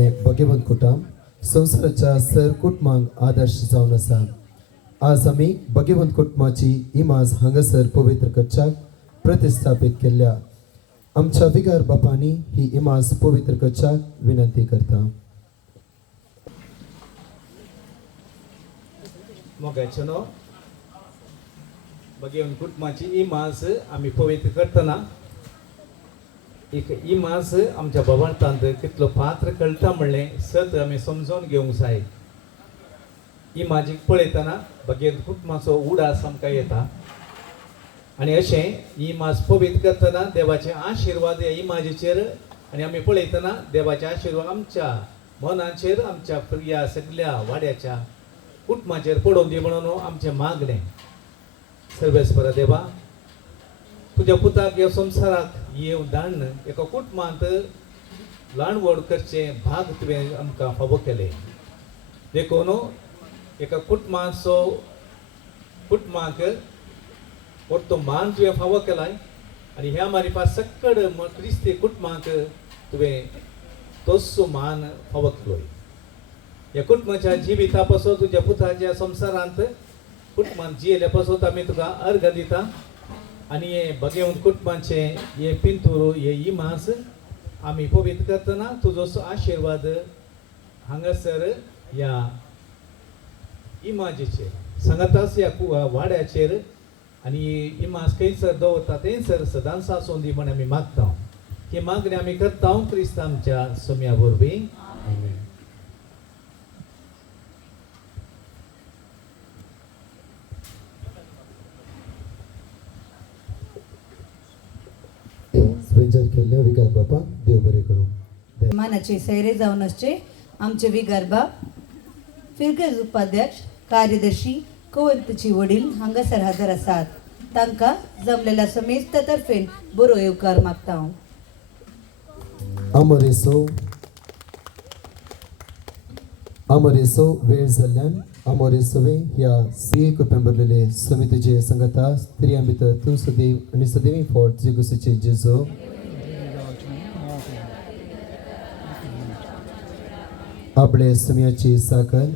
आसलें भगवंत कुटुंब संवसाराच्या सर कुटुंबांक आदर्श जावन आसा. आज आमी भगवंत कुटुंबाची इमाज हांगासर पवित्र करच्याक प्रतिस्थापीत केल्ल्या आमच्या विगार बापांनी ही इमाज पवित्र करच्याक विनंती करता. मोगाचनो भगवंत कुटुंबाची इमाज आमी पवित्र करतना एक इमाज आमच्या भोंवतांत कितलो पात्र कळटा म्हणलें सत आमी समजून घेवंक जाय. इमाजीक पळयतना भगवंत कुटुंबाचो उडास आमकां येता आनी अशें ही इमाज पवित्र करतना देवाचे आशिर्वाद ह्या इमाजीचेर आनी आमी पळयतना देवाचे आशिर्वाद आमच्या मनाचेर आमच्या प्रिया सगळ्या वाड्याच्या कुटुंबाचेर पडोवन दी म्हणून आमचें मागणें. सर्वेस्परा देवा तुज्या पुताक ह्या संवसाराक येवं धाडन एका कुटुंबांत ल्हान व्हड करचें भाग तुवें आमकां फावो केलें. देखून एका कुटुंबाक व्हडलो मान तुवें फावो केलाय आनी ह्या मारिफा सकड क्रिस्ती कुटुंबाक तुवें तोच मान फावो केलोय. ह्या कुटुंबाच्या जिविता पासून तुज्या पुताच्या संवसारांत कुटुंबांत जियेल्या पासून आमी तुका अर्घ दिता आनी हे भगवंत कुटुंबाचे हे पिंतूर हे इमाज आमी पवित्र करतना तुजो आशिर्वाद हांगासर ह्या इमाजीचेर सांगाताच ह्या वाड्याचेर आनी इमाज खंयसर दवरता थंयसर सदांच आसूं दी म्हण आमी मागता. ही मागणी आमी करता क्रिस्त आमच्या सोम्या वरवीं. आमेन. स्वेंजर केल्ल्या विगार बापा देव बरें करूं. मानाचे सैरे जावन आसचे आमचे विगार बाप फिरगज उपाध्यक्ष कार्यदर्शी कवंतची वडील हांगासर हजर आसात. तांकां जमलेल्या समेस्त तर्फेन बरो येवकार मागता हांव. आमोरेसो वेळ जाल्ल्यान आमोरेसोवे ह्या सी कुपेंबरलेले समितीचे संगता स्त्रियां भितर तूं सदैव आनी सदैवी फावट जेगुसेचे जेजो आपले समयाची साकर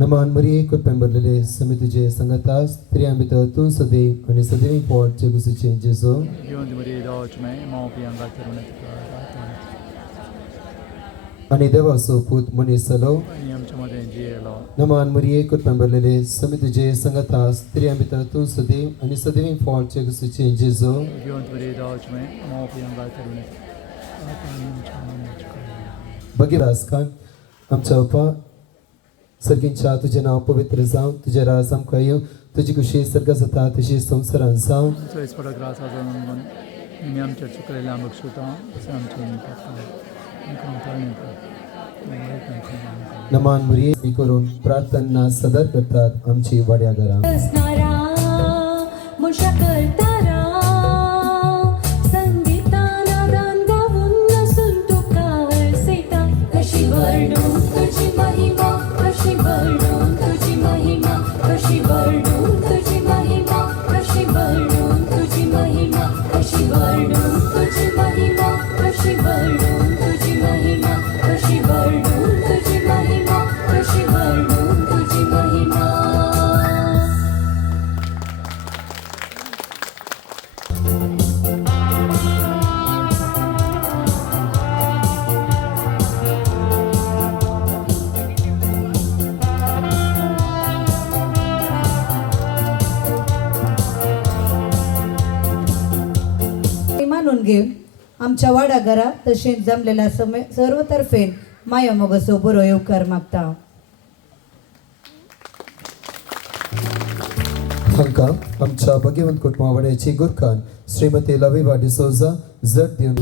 नमान मरिये कुपेंबरलेले समितीचे संगता स्त्रियां भितर तूं सदैव आनी सदैवी फावट जेगुसेचे जेजो आणि देवाचो पूत मनीस जालो नमान मरिये कुपेंबरलेले समितीचे संगता स्त्रियां भितर तूं सदैव आनी सदैवी फावट जेगुसेचे जेजो भगिरासकान आमच्या उपा सर्गींच्या तुजें नांव पवित्र जावं तुजें राज आमकां येवं तुजी कुशी सर्ग जाता तशी संवसारांत जावं. नमान मरिये करून प्रार्थना सदर करतात आमची वाड्या घरां. घेवन आमच्या वाडा घरा तशेंच जमलेल्या सर्व तर्फेन माया मोगाचो बरो येवकार मागता. हांकां आमच्या भगवंत कुटुंबा वाड्याची गुरखान श्रीमती लविवा डिसोजा जट दिवन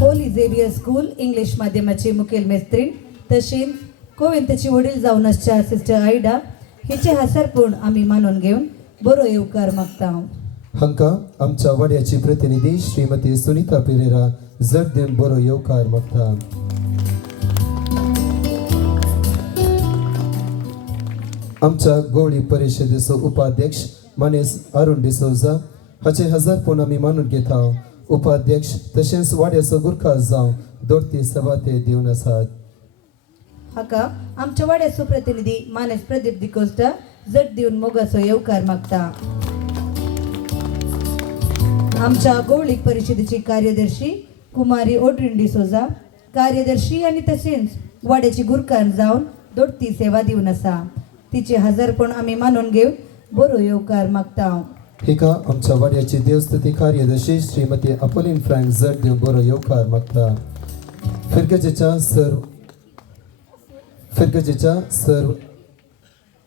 होली झेवियर स्कूल इंग्लिश माध्यमाची मुखेल मेस्त्रीण तशेंच कोविंतची वडील जावन आसच्या सिस्टर आयडा हिचे हासरपूण आमी मानून घेवन बरो येवकार मागता. हांकां आमच्या वाड्याची प्रतिनिधी श्रीमती सुनीता पेरेरा जट दिवन बरो येवकार मागता. आमच्या गोवळी परिशदेचो उपाध्यक्ष मानेस अरुण डिसोजा हाचे हजारपूण आमी मानून घेता. उपाध्यक्ष तशेंच वाड्याचो गुरखा जावं दोडती सभा ते दिवन आसात. हाका आमच्या वाड्याचो प्रतिनिधी मानेस प्रदीप दिकोस्टा जट दिवन मोगाचो येवकार मागता. आमच्या गवळीक परिषदेची कार्यदर्शी कुमारी ओड्रीन डिसोजा कार्यदर्शी आणि तसेच वाड्याची गुरकार जावन दोडती सेवा दिवन आसा. तिचे हजरपण आम्ही मानून घेऊन बरो येवकार मागता. हिका आमच्या वाड्याची देवस्तुती कार्यदर्शी श्रीमती अपोलिन फ्रँक जट दिवन बरो येवकार मागता. फिरगजेच्या सर्व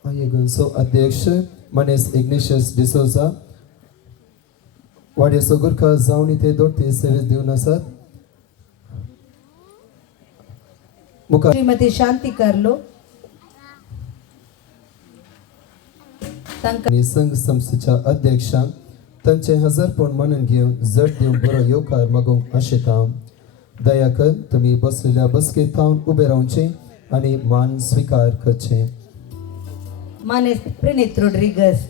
आयोगांचो अध्यक्ष मानेस इग्नेशियस डिसोजा वाड्याचो गुरखा जावन इथे दोडती सेवेस दिवन आसात. मुखार श्रीमती शांती कार्लो तांकां आणि संघ संस्थेच्या अध्यक्षांक तांचे हजरपण मानून घेवन जट दिवन बरो येवकार मागूंक आशेता. दया कर तुम्ही बसलेल्या बसकेत थांबून उबे रावचे आणि मान स्वीकार करचे. मानेस प्रणित रोड्रिगस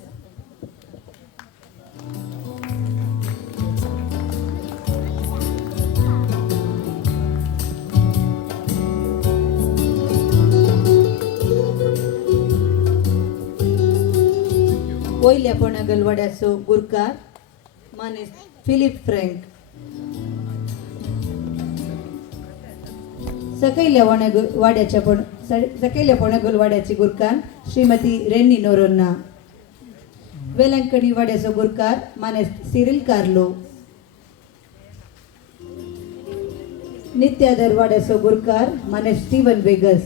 वयल्या पोणगल वाड्याचो गुरकार मानेस फिलिप फ्रँक. सकयल्या पोणगल वाड्याची गुरकार श्रीमती रेन्नी नोरोन्ना. वेलंकणी वाड्याचो गुरकार मानेस सिरिल कार्लो. नित्यादर वाड्याचो गुरकार मानेस स्टीवन वेगस.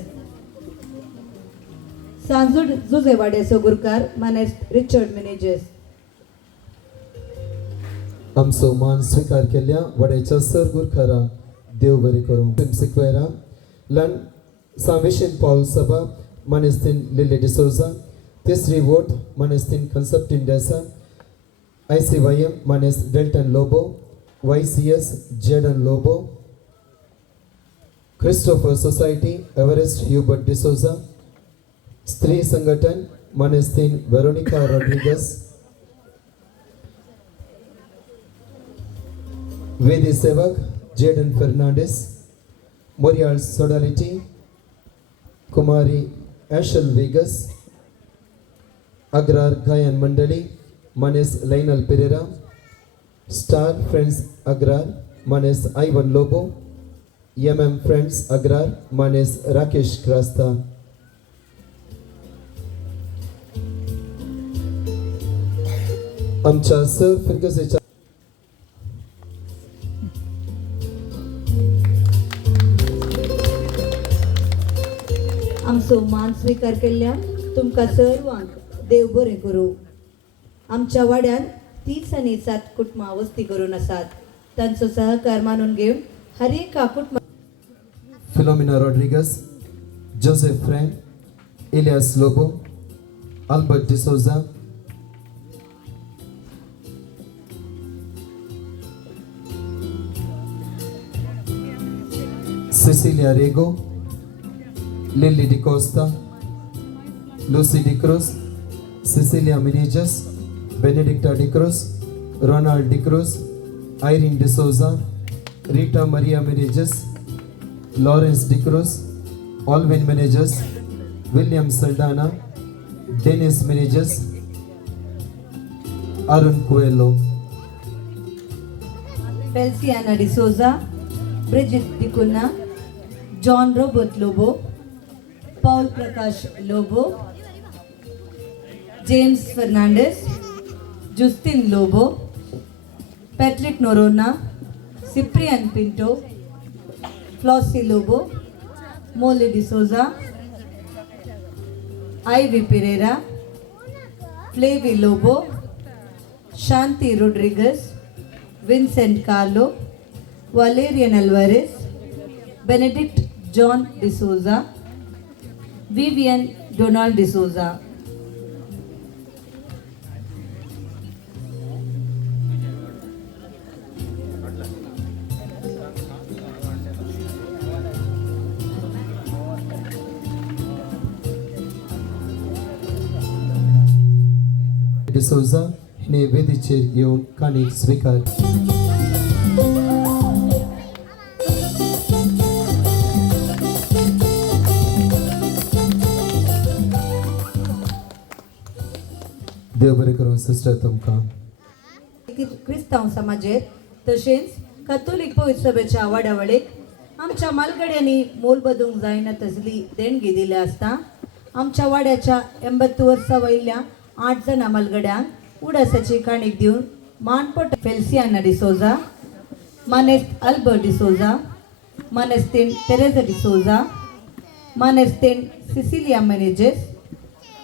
सांजूड जुजे वाड्याचो गुरकार मानेस रिचर्ड मेनेजस. आमचो मान स्वीकार केल्या वाड्याच्या सर गुरकारा देव बरें करूं. सिक्वेरा लन सावेशन पॉल सभा मानेस्तीन लिली डिसोजा. तिसरी वोट मानेस्तीन कन्सेप्टिन डेसा. ICYM मानेस Delton Lobo. YCS Jaden Lobo. Christopher society Everest Hubert D'Souza. स्त्री संघटन मानेस्तीन वेरोनिका रॉड्रिगस. वेदी सेवक जेडन फर्नांडिस. मोरियाल सोडालिटी कुमारी एशल वेगस. अग्रार गायन मंडली मानेस Lionel Pereira. Star friends Agrar मानेस Ivan Lobo. MM friends Agrar मानेस राकेश क्रास्ता. आमच्या सर फिरगजेच्या आमचो मान स्वीकार केल्ल्या तुमकां सर्वांक देव बरें करूं. आमच्या वाड्यान 30 आनी 7 कुटुंबां वस्ती करून आसात. तांचो सहकार मानून घेवन हर एका कुटुंबा Philomena Rodrigues. Joseph frank. Ilyas Lobo. Albert D'Souza. Cecilia Rego. Lily Di Costa. Lucy Di Cruz. Cecilia Menezes. Benedicta Di Cruz. Ronald Di Cruz. Irene De Souza. Rita Maria Menezes. Lawrence Di Cruz. Alvin Menezes. William Saldana. Dennis Menezes. Arun Coelho. Feliciana D'Souza, Bridget Dicuna, John Robert Lobo, Paul Prakash Lobo, James Fernandez, Justin Lobo, Patrick Norona, Cyprian Pinto, Flossie Lobo, Molly D'Souza, Ivy Pereira, Flavie Lobo, Shanti Rodriguez, Vincent Carlo, Valerian Alvarez, Benedict John D'Souza, Vivian Donald D'Souza. D'Souza हिने वेदीचेर येऊन काणी स्वीकार. देव बरें करूं sister तुमकां. क्रिस्तांव समाजेर तशेंच कॅथोलीक पवित्र सभेच्या वाड्यावळीक आमच्या मालगड्यांनी मोल बदूंक जायना तसली देणगी दिल्या आसता आमच्या वाड्याच्या 80 वर्सां वयल्या 8 जाणां मालगड्यांक उडासाची काणीक दिवन मानपट फेल्सियाना डिसोजा, मानेस्त अल्बर्ट डिसोजा, मानेस्तेन तेरेजा डिसोजा, मानेस्तेन सिसिलिया मेनेजेस,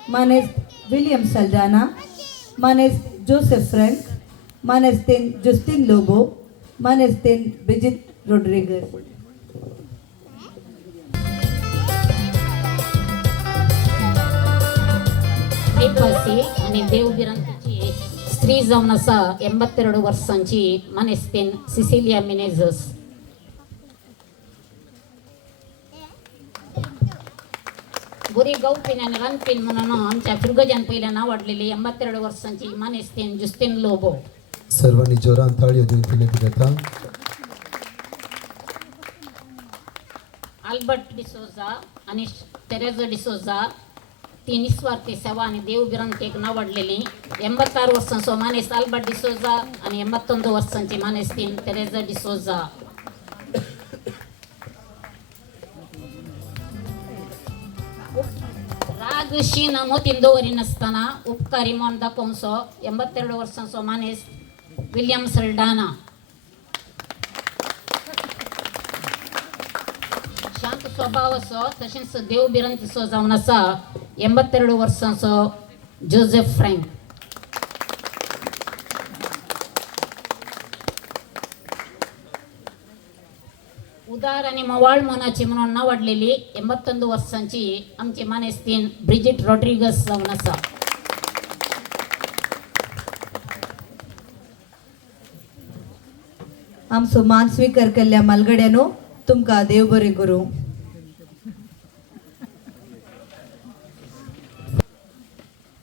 मानेस्त विलियम सल्डाना, मानेस्त जोसेफ फ्रँक, मानेस्तेन जुस्टिन लोबो, मानेस्तेन ब्रिजिट रोड्रिगस. निवासी आणि देवगिरांची स्त्री जावन आसा 82 वर्सांची मानेस्तेन सिसिलिया मिनेझस. बरी गवपीन आणि रानपीन म्हणून आमच्या फिरगजान पहिल्या नाव वाढलेली 82 वर्सांची मानेस्तेन जुस्टिन लोबो. सर्वांनी जोरान ताळयो दिवन विनंती करता. आल्बर्ट डिसोजा आणि तेरेजा डिसोजा ती निस्वार्थी सेवा आणि देवगिरांची एक नाव वाढलेली 86 वर्सांचो मानेस आल्बर्ट डिसोजा आणि 81 वर्सांची मानेस्तीन तेरेजा डिसोजा. राग शीन मोतीन दवरी नसताना उपकारी मन दाखोवचो 82 वर्सांचो मानेस विलियम सल्डाना. शांत स्वभाव असो तशेंच देवबिरांचो जावन आसा 82 वर्सांचो जोसेफ फ्रँक. उदार आणि मवाळ मनाची म्हणून नाव वाढलेली 81 वर्सांची आमची मानेस्तीन ब्रिजिट रॉड्रिगस जावन आसा. आमचो मान स्वीकार केल्ल्या मालगड्यानो तुमकां देव बरें करूं.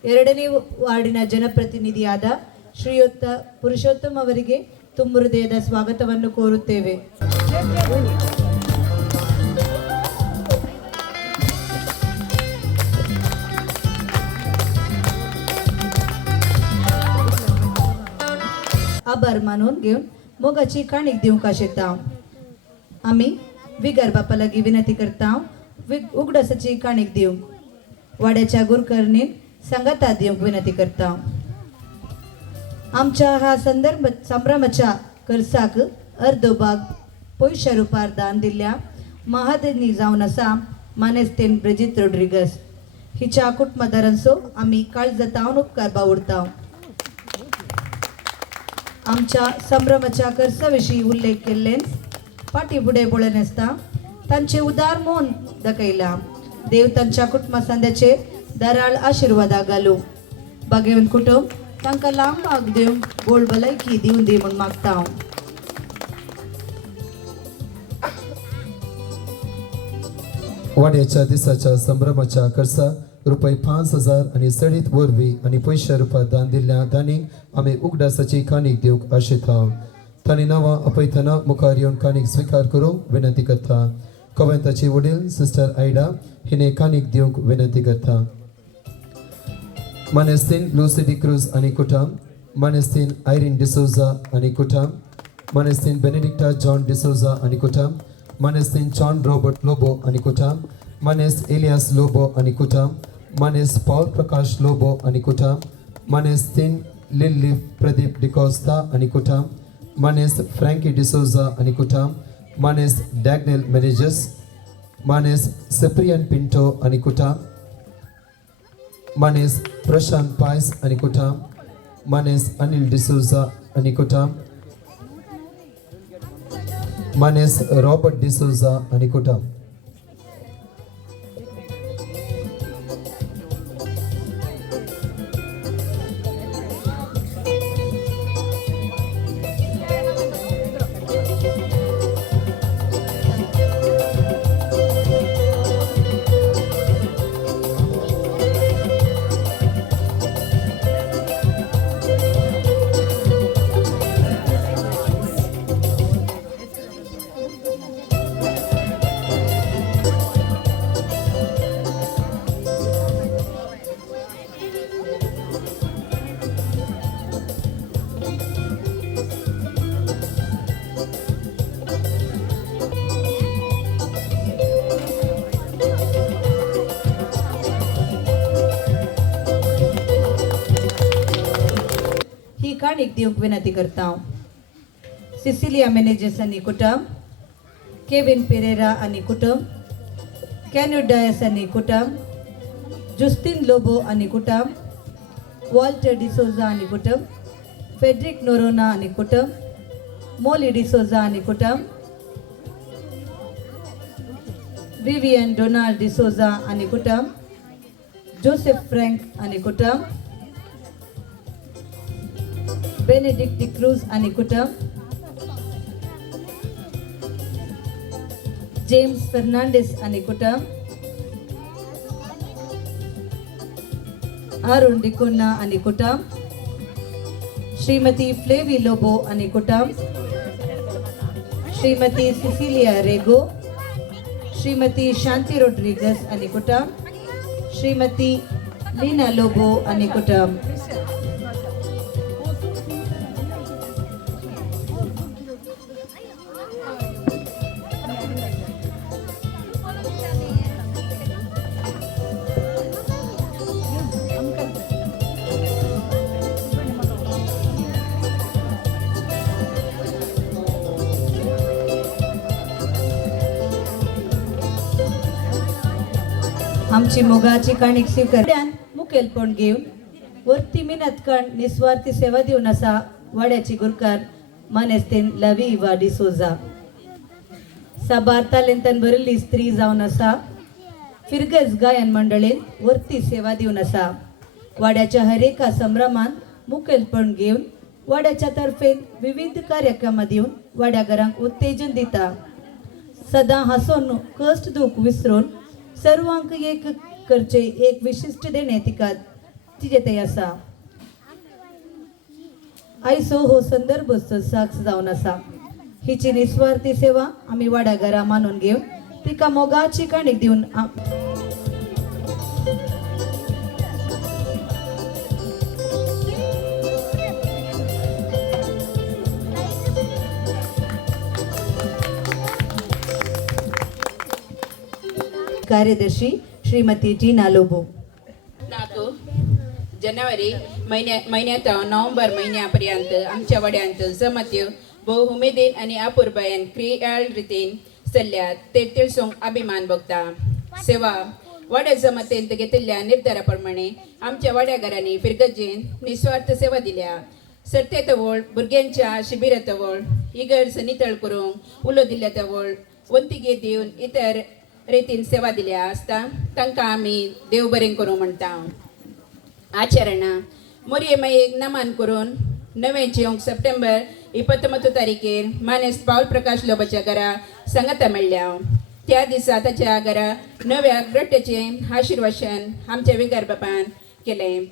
ಎರಡನೇ ವಾರ್ಡಿನ ಜನಪ್ರತಿನಿಧಿಯಾದ ಶ್ರೀಯುತ ಪುರುಷೋತ್ತಮ್ ಅವರಿಗೆ ತುಂಬ ಹೃದಯದ ಸ್ವಾಗತವನ್ನು ಕೋರುತ್ತೇವೆ. आभार मानून घेऊन मोगाची काणीक दिवंक आशेता. आमी विगर बापा लागीं विनंती करता उगडासाची काणीक दिवंक. वाड्याच्या गुरकर्णीन संगता दिवंक विनंती करता. आमच्या ह्या संभ्रमाच्या खर्चाक अर्दो भाग पयशे रुपयार दान दिल्ल्या महादनी जावन आसा मानेस्तेन ब्रिजिट रोड्रिगस. हिच्या कुटुंबदारांचो आमी काळजातावन उपकार बावडटा. आमच्या संभ्रमाच्या खर्चा विशीं उल्लेख केल्लेच फाटी फुडें बोळेन आसता तांचे उदार मोन दाखयला. देव तांच्या कुटुंबासांद्याचेर दराळ आशिर्वादा घालूं. भाग्यवंत कुटुंब तांकां लांब भाग दिवंक बोळ भलायकी दिवन दी म्हूण मागता हांव. वाड्याच्या दिसाच्या संभ्रमाच्या खर्चा रुपये 5000 आणि सडीत वरवीं आणि ₹500 दान दिल्ल्या दानीक आमी उगडासाची काणीक दिवंक आशेता. तांणी नांवां आपयतना मुखार येवन काणीक स्वीकार करूंक विनंती करता. कॉवेंताची वडील सिस्टर आयडा हिने काणीक दिवंक विनंती करता. मानेस्तीन लुसी डिक्रूज आणि कुटुंब, मानेस्तीन आयरीन डिसोजा आणि कुटुंब, मानेस्तीन बेनेडिक्टा जॉन डिसोजा आणि कुटुंब, मानेस्तीन जॉन रॉबर्ट लोबो आणि कुटुंब, मानेस एलियास लोबो आणि कुटुंब, मानेस पॉल प्रकाश लोबो आणि कुटुंब, मानेस्तीन लिली प्रदीप डिकोस्ता आणि कुटुंब, मानेस फ्रँकी डिसोजा आणि कुटुंब, मानेस डॅग्नेल मेनेजस, मानेस सेप्रियन पिंटो आणि कुटुंब, मानेस प्रशांत पायस आणि कुटुंब, मानेस अनिल डिसोजा आणि कुटुंब, मानेस रॉबर्ट डिसोजा आणि कुटुंब. काणीक दिवंक विनंती करता सिसिलिया मेनेजेस आनी कुटुंब केविन पेरेरा आनी कुटुंब कॅन्यू डायस आनी कुटुंब जुस्टिन लोबो आनी कुटुंब वॉल्टर डिसोजा आनी कुटुंब फेड्रिक नोरोना आनी कुटुंब मोली डिसोजा आनी कुटुंब विवियन डोनाल्ड डिसोजा आनी कुटुंब जोसेफ फ्रँक आनी कुटुंब बेनेडिक्ट डिक्रूज आनी कुटुंब जेम्स फर्नांडिस आनी कुटुंब आरुण डिकोना आनी कुटुंब श्रीमती फ्लेवी लोबो आनी कुटुंब श्रीमती सिसिलिया रेगो श्रीमती शांती रोड्रिगस आनी कुटुंब श्रीमती लीना लोबो आनी कुटुंब आमची मोगाची काणीक स्वीकारल्यान मुखेलपण घेवन वर्ती मिनत कण निस्वार्थी सेवा दिवन आसा वाड्याची गुरकार मानेस्तेन लवी इवा डिसोजा साबार तालेंतान भरिल्ली स्त्री जावन आसा फिरगज गायन मंडळीन वर्ती सेवा दिवन आसा वाड्याच्या हरेका संभ्रमान मुखेलपण घेवन वाड्याच्या तर्फेन विविध कार्यक्रमां दिवन वाड्याघरांक उत्तेजन दिता सदां हांसून कश्ट दूख विसरून सर्वांक एक करचे एक विशिष्ट देणे तिका तिजे ते आसा आयसो हो संदर्भ साक्ष जावन आसा हिची निस्वार्थी सेवा आमी वाड्याघरा मानून घेवन तिका मोगाची काणीक दिवन कार्यदर्शी श्रीमती टीना लोबो నాకు जानेवारी महिन्यात नोव्हेंबर महिन्यापर्यंत आमच्या वाड्यांत जमत्यो भोव उमेदीन आनी आपुरबायेन क्रियाळ रितीन चल्ल्यात ते तिळसूंक अभिमान भोगता सेवा वाड्या जमतेंत घेतिल्ल्या निर्धारा प्रमाणे आमच्या वाड्याघरांनी फिरगजेन निस्वार्थ सेवा दिल्या सर्ते तवळ भुरग्यांच्या शिबिरा तवळ इगर्ज नितळ करूंक उलो दिल्या तवळ वंतिगे दिवन इतर रितीन सेवा दिल्या आसता तांकां आमी देव बरें करूं म्हणटा आचरणां मोरये मायेक नमन करून 9 जून सप्टेंबर 29 तारीखेर मानेस्त पावल प्रकाश लोबाच्या घरा सांगाता मेळ्ळ्या त्या दिसा ताच्या घरा नव्या गट्टेचें आशिर्वाशन आमच्या विगार बाबान केलें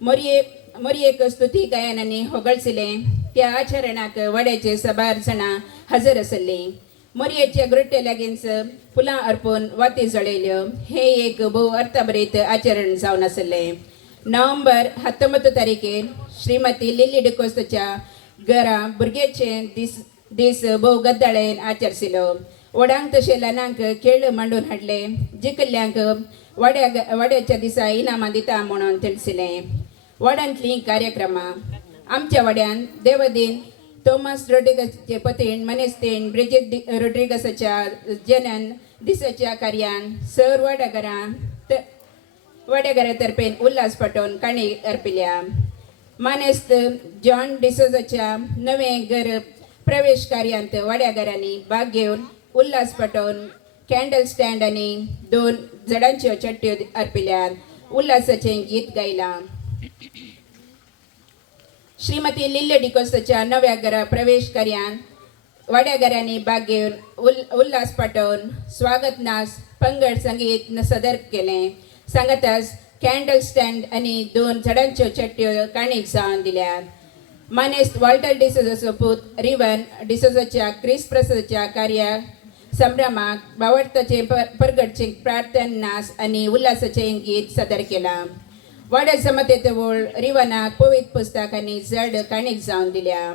मोरयेक स्तुती गायनांनी होगळसिलें त्या आचरणाक वाड्याचे साबार जाणां हजर आसलीं मोरयेच्या ग्रोट्टे लागींच फुलां अर्पून वाती जळयल्यो हे एक भोव अर्थभरीत आचरण जावन आसलें नोव्हेंबर 19 तारीखेर श्रीमती लिली डिकोस्ताच्या घरा भुरग्याचे दीस भोव गद्दाळेन आचरसिलो वडांक तशें ल्हानांक खेळ मांडून हाडले जिखल्ल्यांक वाड्याच्या दिसा इनामां दिता म्हणून ತಿಳಿಸಿलें वाड्यांतलीं कार्यक्रमां आमच्या वाड्यान देवदीन थॉमस रोड्रिगसचे पत्नीण मनेस्तेन ब्रिजिट रोड्रिगसाच्या जनन दिसाच्या कार्यान सर वाड्याघरा तर्फेन उल्हास पटोवन काणी अर्पिल्या मानेस्त जॉन डिसोजाच्या नवें घर प्रवेश कार्यांत वाड्याघरांनी भाग घेवन उल्हास पटोवन कॅन्डल स्टँड आनी 2 झाडांच्यो चट्ट्यो अर्पिल्यात उल्हासाचें गीत गायलां श्रीमती लिल्ले डिकोस्ताच्या नव्या घरा प्रवेश कार्यान वाड्याघरांनी भाग घेवन उल्हास पटोवन स्वागत नाच पंगड संगीत सदर केलें सांगाताच कॅन्डल स्टँड आनी 2 झाडांच्यो चट्ट्यो काणीक जावन दिल्यात मानेस्त वॉल्टर डिसोजाचो पूत रिवन डिसोजाच्या क्रिस प्रसादाच्या कार्या संभ्रमाक बावडताचे परगडचे प्रार्थना नाच आनी उल्हासाचें गीत सादर केलां वाड्या जमते तवळ रिवानाक पवित्र पुस्तक आनी जड काणीक जावन दिल्या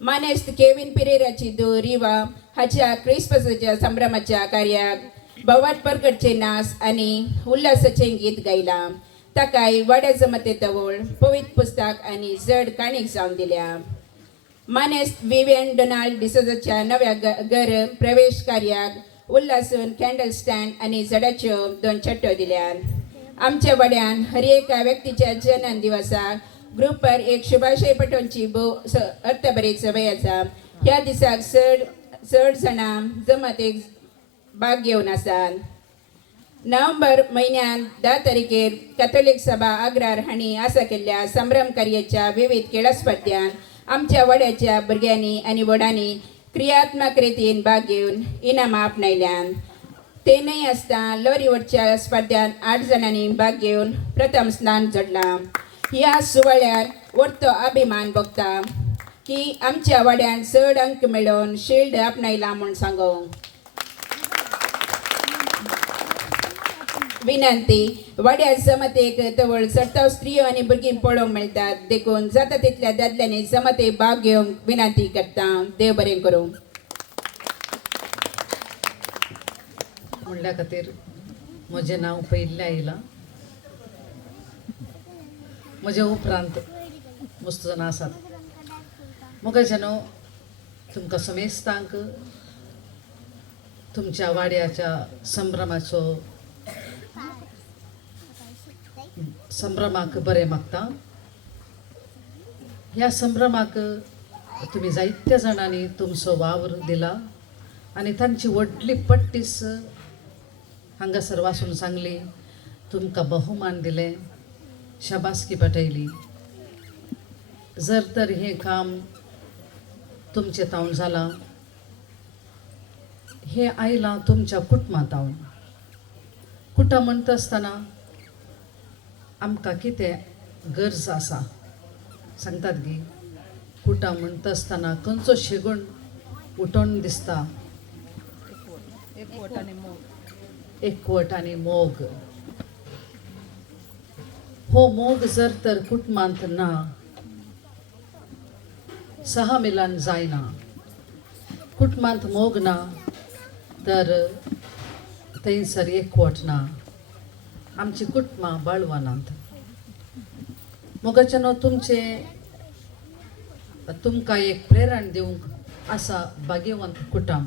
मानेस्त केविन पिरेराची धूव रिवा हाच्या क्रिस्मसाच्या संभ्रमाच्या कार्याक भवाट परगडचे नाच आनी उल्हासाचें गीत गायलां ताकाय वाड्या जमतेतवळ पवित्र पुस्तक आणि जड काणीक जावन दिल्या. मानेस्त विवियन डोनाल्ड डिसोजाच्या नव्या घर प्रवेश कार्याक उल्हासून कॅन्डल स्टँड आणि जडाच्यो 2 चट्ट्यो दिल्यात. आमच्या वाड्यान हर एका व्यक्तीच्या जन्म दिवसाक ग्रुपर एक शुभाशय पटोवची अर्थबरी सवय आसा. ह्या दिसाक चड जाणां जमत एक भाग घेवन आसात. नोव्हेंबर म्हयन्यात 10 तारखेर कॅथोलिक सभा आग्रार हांणी आसा केल्ल्या संभ्रम कार्याच्या विविध खेळा स्पर्धांत आमच्या वाड्याच्या भुरग्यांनी आनी व्हडांनी क्रियात्मक रितीन भाग घेवन इनामां आपणायल्यात. तेनय आसता लोरीवडच्या स्पर्धांत 8 जाणांनी भाग घेवन प्रथम स्थान जोडलां. ह्या सुवाळ्यार व्हडतो अभिमान भोगता की आमच्या वाड्यान चड अंक मेळोवन शिल्ड आपणायला म्हूण सांगूंक. विनंती, वाड्या जमतेक तवळ चडटाव स्त्रियो आनी भुरगीं पळोवंक मेळटात. देखून जाता तितल्या दादल्यांनी जमते भाग घेवंक विनंती करता. देव बरें करूं. म्हणल्या खातीर म्हजें नांव पयल्लें आयलां. म्हजे उपरांत मस्त जाणां आसात. मोगाच्यानो तुमकां समेस्तांक तुमच्या वाड्याच्या संभ्रमाक बरें मागता. ह्या संभ्रमाक तुमी जायत्या जाणांनी तुमचो वावर दिला आनी तांची व्हडली पट्टीस हांगासर वाचून सांगली. तुमकां बहुमान दिलें, शाबासकी पाठयली. जर तर हें काम तुमचें तावन जालां, हें आयलां तुमच्या कुटुंबांतावन. कुटां म्हणटा आसतना आमकां कितें गरज आसा सांगतात गी. कुटां म्हणटा आसतना खंयचो शेगूण उठोन दिसता. एकवट आनी मोग. हो मोग जर तर कुटुंबांत ना, सहमिलन जायना. कुटुंबांत मोग ना तर थंयसर एकवट ना. आमची कुटुंबां बळवनात. मोगाच्यानो तुमकां एक प्रेरण दिवंक आसा भाग्यवंत कुटुंब.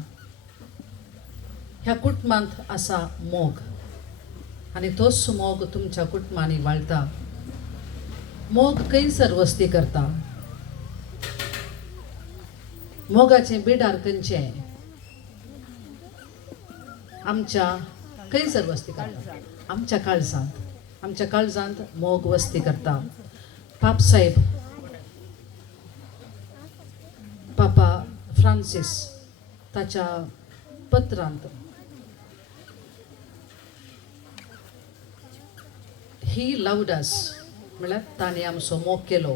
ह्या कुटुंबांत आसा मोग आनी तोच मोग तुमच्या कुटुंबांनी वाळटा. मोग खंयसर वस्ती करता. मोगाचें बिडार खंयचें आमच्या खंयसर वस्ती करता. आमच्या काळजांत. आमच्या काळजांत मोग वस्ती करता. पापसाहेब पापा फ्रांसीस ताच्या पत्रांत ही लव्ड अस म्हळ्यार ताणें आमचो मोग केलो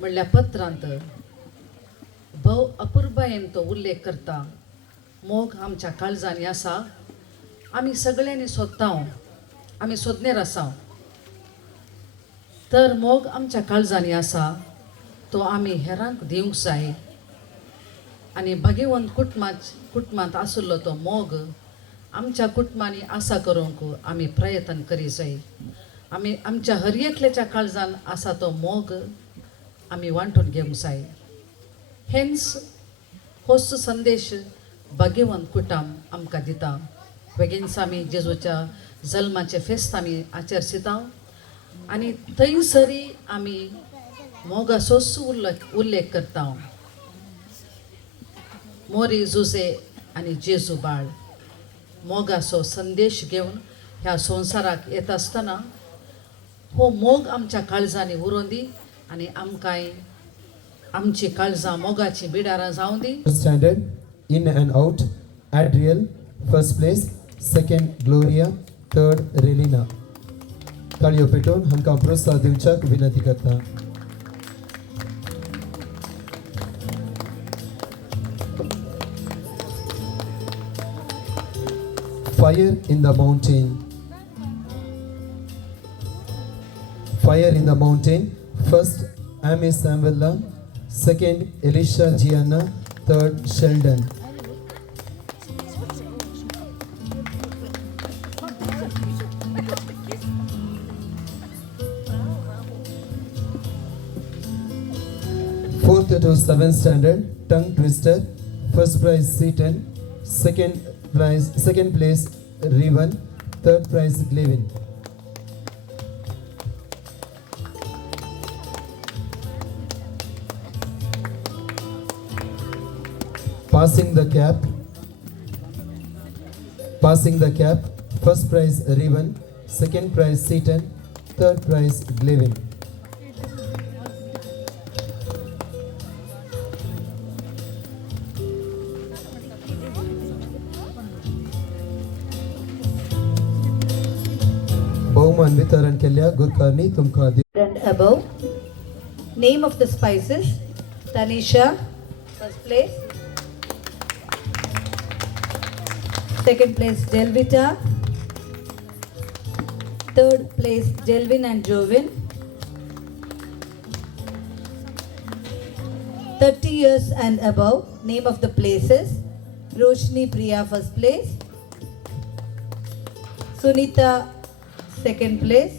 म्हणल्यार पत्रांत भोव अपुर्बायेन तो उल्लेख करता. मोग आमच्या काळजांनी आसा. आमी सगळ्यांनी सोदता. आमी सोदनेर आसा. तर मोग आमच्या काळजांनी आसा तो आमी हेरांक दिवंक जाय. आनी भाग्यवंत कुटुंबांत आशिल्लो तो मोग आमच्या कुटुंबांनी आसा करूंक आमी प्रयत्न करी जाय. आमी आमच्या हर एकल्याच्या काळजान आसा तो मोग आमी वांटून घेवंक जाय. हेन्स होच संदेश भाग्यवंत कुटुंब आमकां दिता. बेगीनच आमी जेजूच्या जल्माचे फेस्त आमी आचरसिता आनी थंयसरी आमी मोगाचोच उल्लेख करता. मोरी जुजे आनी जेजू बाळ मोगाचो संदेश घेवन ह्या संवसाराक येत आसतना हो मोग आमच्या काळजांनी उरोवन दी आनी आमकांय आमची काळजां मोगाची बिडारां जावं दी. Standard in and out. Adriel first place, second Gloria, third Relina. ताळयो पेटोवन हांकां प्रोत्साहन दिवच्याक विनंती करता. Fire in the mountain. Fire in the mountain. First Amy Samuela, second Elisha Gianna, third Sheldon. Seventh to seventh standard, tongue twister. First prize C10, second place Riven, third prize Glevin. Passing the cap, first prize Riven, second prize C10, third prize Glevin. बहुमान वितरण केल्या गुरखांनी तुमका And above. Name of the spices: Tanisha, first place. Second place Delvita. Third place Delvin and Jovin. 30 years and above. Name of the places: Roshni Priya, first place. Sunita, second place.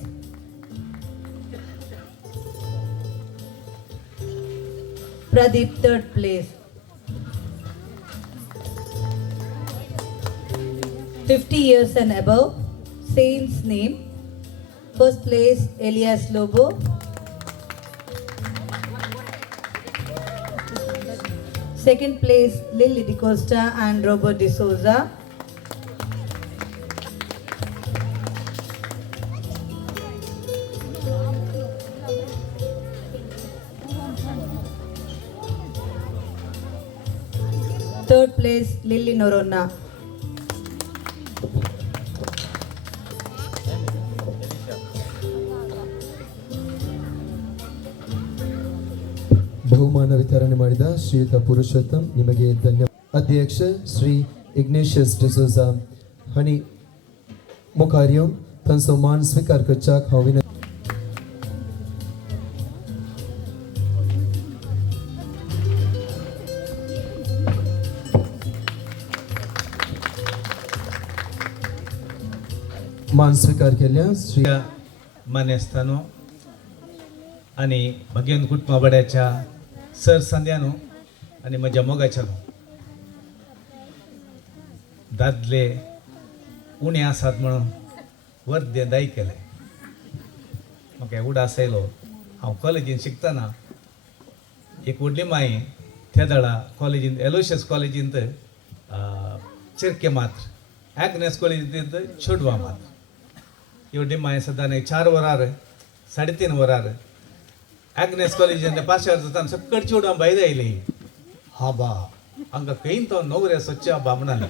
Pradeep, third place. 50 years and above. Saint's name: first place Elias Lobo. Second place Lily DiCosta and Robert D'Souza. Third place Lily Norona. ಬಹುಮಾನ ವಿತರಣೆ ಮಾಡಿದ ಶ್ರೀಯುತ ಪುರುಷೋತ್ತಮ್ ನಿಮಗೆ ಧನ್ಯವಾದ. ಅಧ್ಯಕ್ಷ Shri Ignatius D'Souza हांणी मुखार येवन तांचो मान स्वीकार करच्याक हांव विनंती. मान स्वीकार केल्या श्री मानेस्तानो आणि भगियन कुटुंबाबड्याच्या सर संध्यानो आणि म्हज्या मोगाच्यानो दादले उणे आसात म्हणून वर्दे दाय केले. म्हाका उडास आयलो. हांव कॉलेजीन शिकतना एक व्हडली माय त्या दळा कॉलेजींत एलोशियस कॉलेजींत चिरके मात्र ॲग्नेस कॉलेजींत छोडवा मात्र एवढी माय सदां 4 वरार 3.5 वरार ॲग्नेस कॉलेजींत पाशार जाता सकट चेडवां भायर आयली. हा बा हांगा खंय तो नवऱ्या सच्च्या बामणाले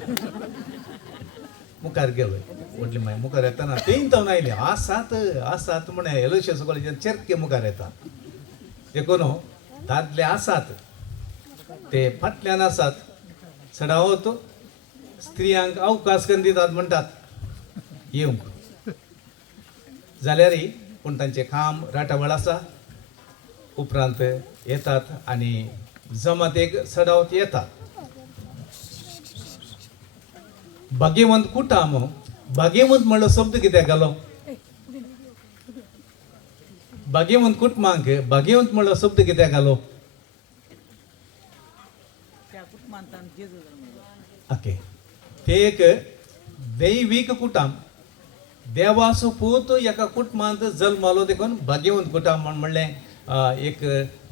मुखार गेलो. व्हडली माय मुखार येतना तें तो आयली. आसात म्हणे एलोशियस कॉलेजींत चेरके मुखार येता. देखून दादले आसात ते फाटल्यान आसात चढावत स्त्रियांक अवकाश करून दितात म्हणटात येवंक जाल्यारय पूण तांचें काम राटावळ आसा. उपरांत येतात आनी जमातेक चढावत येतात. भाग्यवंत कुटाम भाग्यवंत म्हणलो शब्द कित्याक घालो. भाग्यवंत कुटुंबांक भाग्यवंत म्हणलो शब्द कित्याक घालो. ओके ते एक दैवीक कुटुंब देवाचो पूत एका कुटुंबांत जल्मालो देखून भाग्यवंत कुटुंब म्हणलें. एक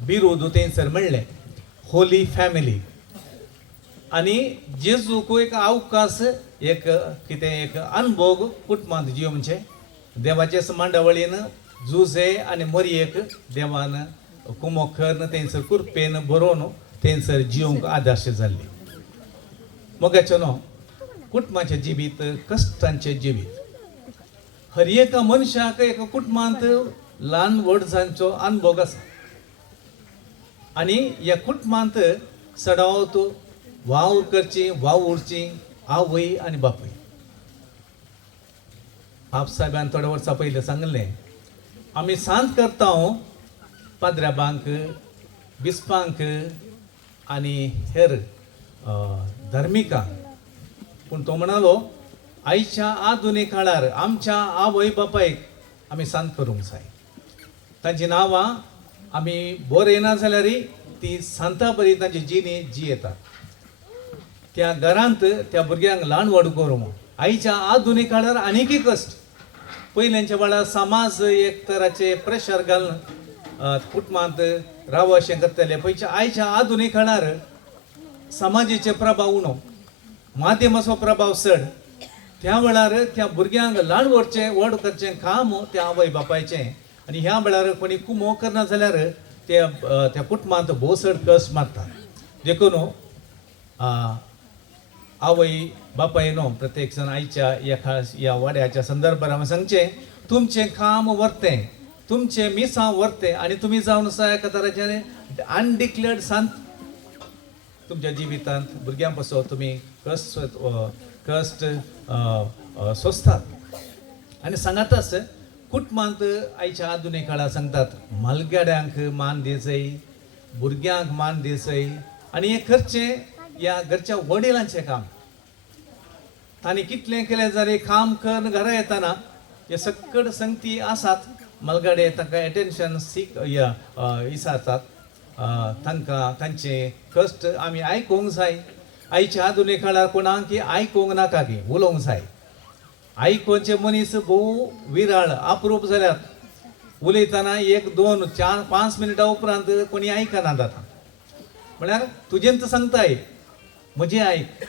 बिरुद थंयसर म्हणलें होली फॅमिली. आनी जेजूक एक अवकाश एक कितें एक अनुभव कुटुंबांत जियोवचे. देवाचे मांडावळीन जुजे आनी मरयेक देवान कुमोक करून थंयसर कुरपेन बरोवन थंयसर जियोवंक आदर्श जाल्ली. मोगाचें न्हू कुटुंबाचें जिवीत कश्टांचें जिवीत. हर एका मनशाक एका कुटुंबांत ल्हान व्हड जांचो अनुभव आसा. आनी ह्या कुटुंबांत चडावत वावर करची वाव उरची आवय आनी बापूय. आप साहेबान थोड्या वर्सां पयलीं सांगलें आमी सांत करता पाद्र्याबांक बिस्पांक आनी हेर धर्मिकांक. पूण तो म्हणालो आयच्या आधुनीक काळार आमच्या आवय बापायक आमी सांत करूंक जाय. तांची नांवां आमी बरयना जाल्यारय ती सांता बरी तांची जिणी जी येता त्या घरांत त्या भुरग्यांक ल्हान व्हड करूंक आईच्या आधुनीक काळार आनीकय कश्ट पयल्यांच्या वेळार समाज एक तराचे प्रेशर घालून कुटुंबांत राव अशें करताले पयच्या आयच्या आधुनीक काळार समाजीचे प्रभाव उणो माध्यमाचो प्रभाव चड त्या वेळार त्या भुरग्यांक ल्हान व्हड करचें काम त्या आवय बापायचें आनी ह्या वेळार कोणी कुमो करना जाल्यार त्या कुटुंबांत भोव चड कश्ट मारता देखून आवय बापाय न्हू प्रत्येक जण आयच्या ह्या वाड्याच्या संदर्भात हांवें सांगचें तुमचें काम वर्तें तुमचें मिसांव वर्तें आनी तुमी जावन आसा एका तराचें अनडिक्लेर्ड सांत तुमच्या जिवितांत भुरग्यां पासून तुमी कश्ट सोंसतात आनी सांगातच कुटुंबांत आयच्या आधुनीक काळार सांगतात मालगाड्यांक मान दिवचय भुरग्यांक मान दिवचय आनी हें करचें ह्या घरच्या वडिलांचें काम तांणी कितलें केलें जाल्यार काम करून घरा येताना हे सकड संगती आसात मलगाडे तांकां एटेन्शन विचारतात तांकां तांचे कश्ट आमी आयकूंक जाय आयच्या आधुनीक काळार कोणाक आयकूंक नाका की उलोवंक जाय आयकोवचे मनीस भोव विरळ अप्रूप जाल्यात उलयतना 1, 2, 4, 5 मिनटां उपरांत कोणी आयकना जाता म्हळ्यार तुजें तर सांगताय म्हजें आयक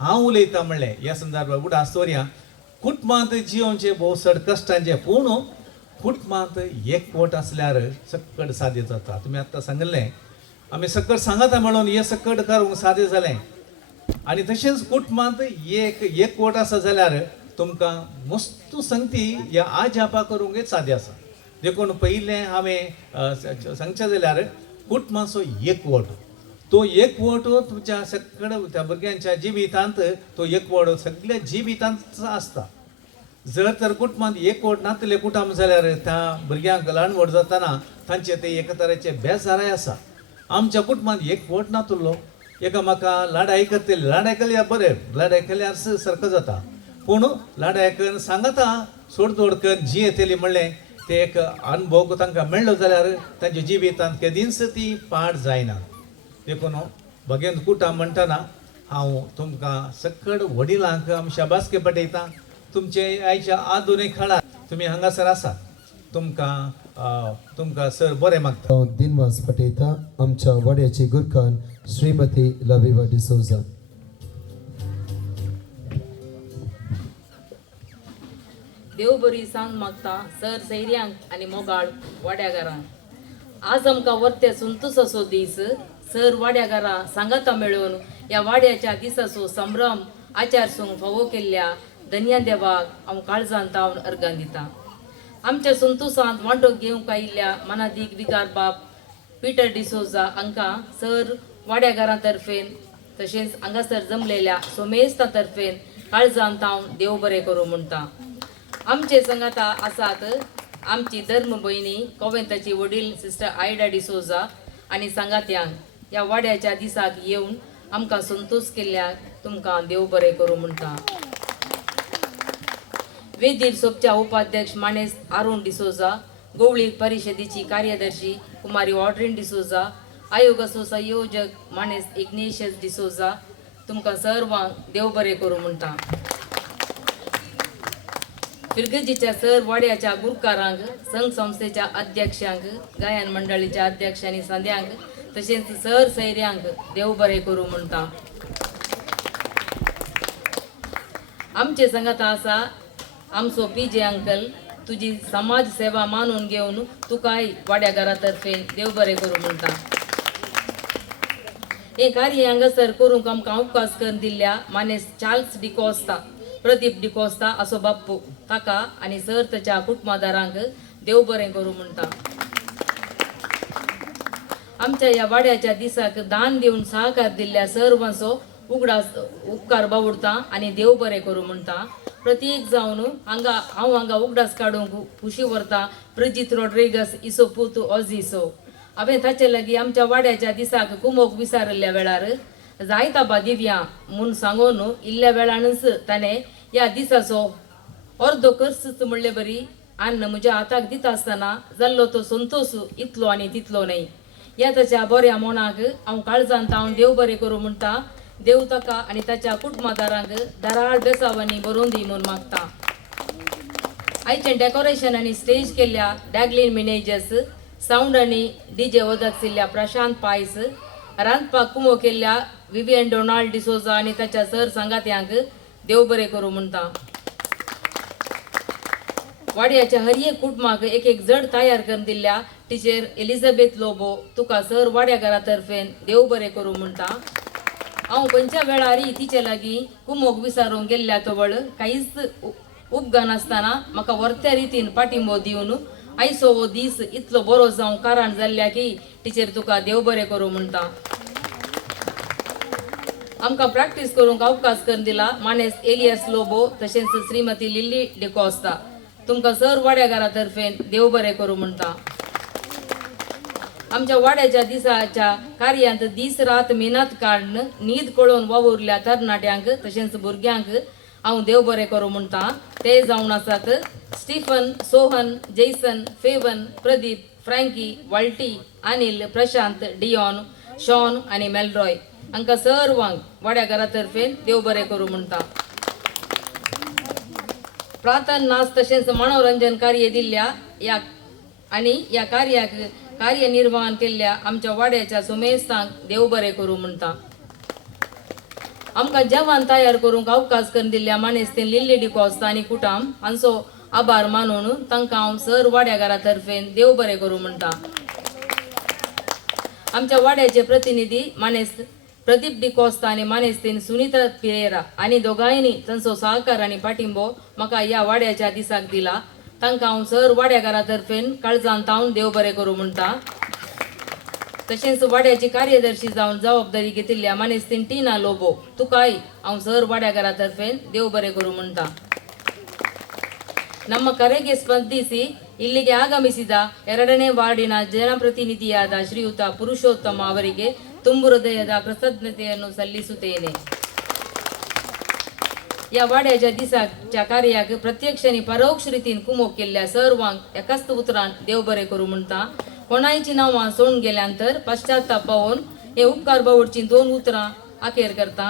हांव उलयतां म्हणलें ह्या संदर्भांत उडास दवरया कुटुंबांत जियोवचें भोव चड कश्टांचें पूण कुटुंबांत एकवट आसल्यार सकड सादें जाता तुमी आतां सांगलें आमी सकड सांगाता म्हणून हें सकड करूंक सादें जालें आनी तशेंच कुटुंबांत एकवट आसा जाल्यार तुमकां मस्त संगती ह्या आजापा करूंक सादें आसा देखून पयलें हांवें सांगचें जाल्यार कुटुंबाचो एकवट तो एकवट तुमच्या सकड त्या भुरग्यांच्या जिवितांत तो एकवट सगळ्या जिवितांत आसता जर तर कुटुंबांत एकवट नातले कुटुंब जाल्यार त्या भुरग्यांक ल्हान व्हड जातना तांचे ते एका तरेचे बेजाराय आसा आमच्या कुटुंबांत एकवट नातलो एकामेका लाडाय करतले लाडाय केल्यार बरें लाडाय केल्यार सारको जाता पूण लाडाय करून सांगता सोडतोड करून जी येतली म्हणलें ते एक अनुभव तांकां मेळ्ळो जाल्यार तांच्या जिवितांत केदींच ती पाड जायना देखून भगेंत कुटुंब म्हणटना हांव तुमकां सकड वडिलांक आमी शाबासकी पटयता तुमचे आयच्या आधुनीक काळांत तुमी हांगासर आसा तुमकां सर बरें मागता हांव दिनवास पटयता आमच्या वाड्याची गुरखान श्रीमती लविवा डिसोजा देव बरी सांग मागता सर सैर्यांक आनी मोगाळ वाड्यागारां आज आमकां वर्ते संतोश असो दीस सर वाड्यागारां सांगाता मेळून ह्या वाड्याच्या दिसाचो संभ्रम आचार संग फावो केल्ल्या धन्या देवाक हांव काळजांत तावन अर्गां दिता आमच्या संतोशांत वांटो घेवंक आयिल्ल्या मनादीक विकार बाब पिटर डिसोजा हांकां सर वाड्यागारां तर्फेन तशेंच हांगासर जमलेल्या सोमेस्ता तर्फेन काळजांत तावन देव बरें करूं म्हणटा आमचे संगाता आसात आमची धर्म भयणी कोवेंताची वडील सिस्टर आयडा डिसोजा आनी सांगात्यांक ह्या वाड्याच्या दिसाक येवन आमकां संतोश केल्ल्याक तुमकां देव बरें करूं म्हणटा वेदीर सोपच्या उपाध्यक्ष मानेस आरुण डिसोजा गवळी परिशदेची कार्यदर्शी कुमारी ऑड्रीन डिसोजा आयोगाचो संयोजक मानेस इग्नेशियस डिसोजा तुमकां सर्वांक देव बरें करूं म्हणटा फिरगजीच्या सर वाड्याच्या गुरकारांक संघ संस्थेच्या अध्यक्षांक गायन मंडळीच्या अध्यक्ष आनी सांद्यांक तशेंच सर सैर्यांक देव बरें करूं म्हणटा आमचे संगाता आसा आमचो पीजे अंकल तुजी समाज सेवा मानून घेवन तुकाय वाड्यागारा तर्फेन देव बरें करूं म्हणटा हे कार्य हांगासर करूंक आमकां अवकाश करून दिल्ल्या मानेस चार्ल्स डिकोस्ता प्रदीप डिकोस्ता असो बाप्पू ताका आनी सर ताच्या कुटुंबादारांक देव बरें करूं म्हणटा आमच्या ह्या वाड्याच्या दिसाक दान दिवन सहकार दिल्ल्या सर्वांचो उगडास उपकार बावुरता आनी देव बरें करूं म्हणटा प्रत्येक जावन हांगा उगडास काडूंक खुशी व्हरता प्रजित रॉड्रिगस इसो पुतू ऑझिसो हांवें ताचे लागीं आमच्या वाड्याच्या दिसाक कुमोक विचारिल्ल्या वेळार जायता बा दिव्या म्हूण सांगून इल्ल्या वेळानच ताणें ह्या दिसाचो अर्दो खर्च म्हणले बरी अन्न म्हज्या हाताक दिता आसतना जाल्लो तो संतोश इतलो आनी तितलो न्हय या ताच्या बऱ्या मोनाक हांव काळजांत हांव देव बरें करूं म्हणटा. देव ताका आनी ताच्या कुटुंबादारांक दाराळ बेसावांनी बरोवन दी म्हूण मागता. आयचें डेकोरेशन आनी स्टेज केल्ल्या डॅगलीन मॅनेजर्स, साऊंड आनी डीजे वदकसिल्ल्या प्रशांत पायस, रांदपाक कुमो केल्ल्या विवियन डोनाल्ड डिसोजा आनी ताच्या सर संगात्यांक देव बरें करूं म्हणटा. वाड्याच्या हर एक कुटुंबाक एक एक जड तयार करून दिल्ल्या टिचर एलिझाबेथ लोबो तुका सर वाड्याकारा तर्फेन देव बरें करूं म्हणटा. हांव खंयच्या वेळारी तिचे लागीं कुमोक विचारूंक गेल्ल्या तवळ कांयच उपगा नासतना म्हाका वर्त्या रितीन पाठिंबो दिवन आयचो हो दीस इतलो बरो जावं कारण जाल्ल्या की टिचर तुका देव बरें करूं म्हणटा. आमकां प्रॅक्टीस करूंक अवकाश करून दिला मानेस्त एलियस लोबो तशेंच श्रीमती लिली डिकोस्ता. तुमकां सर वाड्याकारा तर्फेन देव बरें करूं म्हणटा. आमच्या वाड्याच्या दिसाच्या कार्यांत दीस रात मेहनत काडून न्हीद कळोवन वावुरल्या तरणाट्यांक तशेंच भुरग्यांक हांव देव बरें करूं म्हणटा. ते जावन आसात स्टीफन, सोहन, जैसन, फेवन, प्रदीप, फ्रँकी, वाल्टी, अनिल, प्रशांत, डियॉन, शॉन आनी मेलरॉय. हांकां सर्वांक वाड्याकारा तर्फेन देव बरें करूं म्हणटा. प्रार्थना नाच तशेंच मनोरंजन कार्य दिल्ल्या या कार्याक कार्यनिर्वहन केल्ल्या आमच्या वाड्याच्या सुमेस्तांक देव बरें करूं म्हणटा. आमकां जेवण तयार करूंक अवकाश करून दिल्ल्या मानेस्तेन लिल्ली डिकोस्ता आनी कुटाम हांचो आभार मानून तांकां हांव सर वाड्याकारा तर्फेन देव बरें करूं म्हणटा. आमच्या वाड्याचे प्रतिनिधी मानेस्त प्रदीप डिकोस्ता आनी मानेस्तेन सुनीता पिरेरा आनी दोगांयनी तांचो सहकार आनी पाठिंबो म्हाका ह्या वाड्याच्या दिसाक दिला. तांकां हांव सर वाड्याकारा तर्फेन काळजांत हांव देव बरें करूं म्हणटा. तशेंच वाड्याची कार्यदर्शी जावन जबाबदारी घेतिल्ल्या मानेस्तेन टीना लोबो तुकाय हांव सर वाड्याकारा तर्फेन देव बरें करूं म्हणटा. ನಮ್ಮ ಕರೆಗೆ ಸ್ಪಂದಿಸಿ ಇಲ್ಲಿಗೆ ಆಗಮಿಸಿದ 2ನೇ ವಾರ್ಡಿನ ಜನಪ್ರತಿನಿಧಿಯಾದ ಶ್ರೀಯುತ ಪುರುಷೋತ್ತಮ ಅವರಿಗೆ ತುಂಬು ಹೃದಯದ ಕೃತಜ್ಞತೆಯನ್ನು सल्लिಸುತ್ತೇನೆ. या वाड्याच्या दिसाच्या कार्याक प्रत्यक्ष आनी परोक्ष रितीन कुमोक केल्ल्या सर्वांक एकाच उतरान देव बरें करूं म्हणटा. कोणायची नांवां सोडून गेल्यानंतर पश्चाताप पावून हे उपकार बावडची 2 उतरां आखेर करता.